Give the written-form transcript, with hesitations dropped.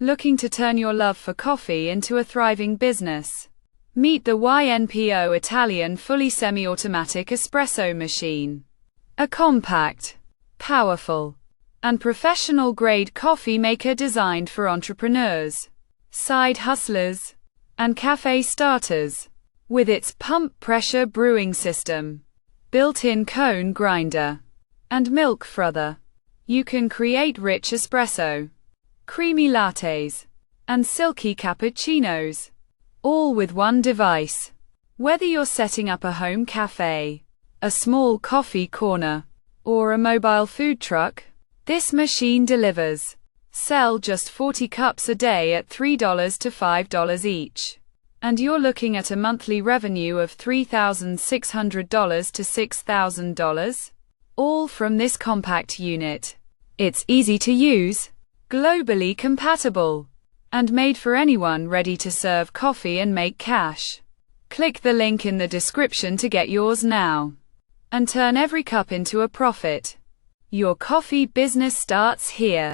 Looking to turn your love for coffee into a thriving business? Meet the YNPO Italian fully semi-automatic espresso machine. A compact, powerful, and professional-grade coffee maker designed for entrepreneurs, side hustlers, and cafe starters. With its pump-pressure brewing system, built-in cone grinder, and milk frother, you can create rich espresso, creamy lattes, and silky cappuccinos, all with one device. Whether you're setting up a home cafe, a small coffee corner, or a mobile food truck, this machine delivers. Sell just 40 cups a day at $3 to $5 each, and you're looking at a monthly revenue of $3,600 to $6,000, all from this compact unit. It's easy to use, globally compatible, and made for anyone ready to serve coffee and make cash. Click the link in the description to get yours now, and turn every cup into a profit. Your coffee business starts here.